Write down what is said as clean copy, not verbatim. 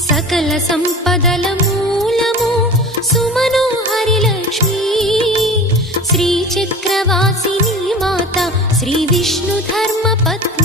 సకల సంపదల మూలము సుమనోహరి లక్ష్మీ శ్రీ చక్రవాసిని మాత శ్రీ విష్ణు ధర్మ పత్ని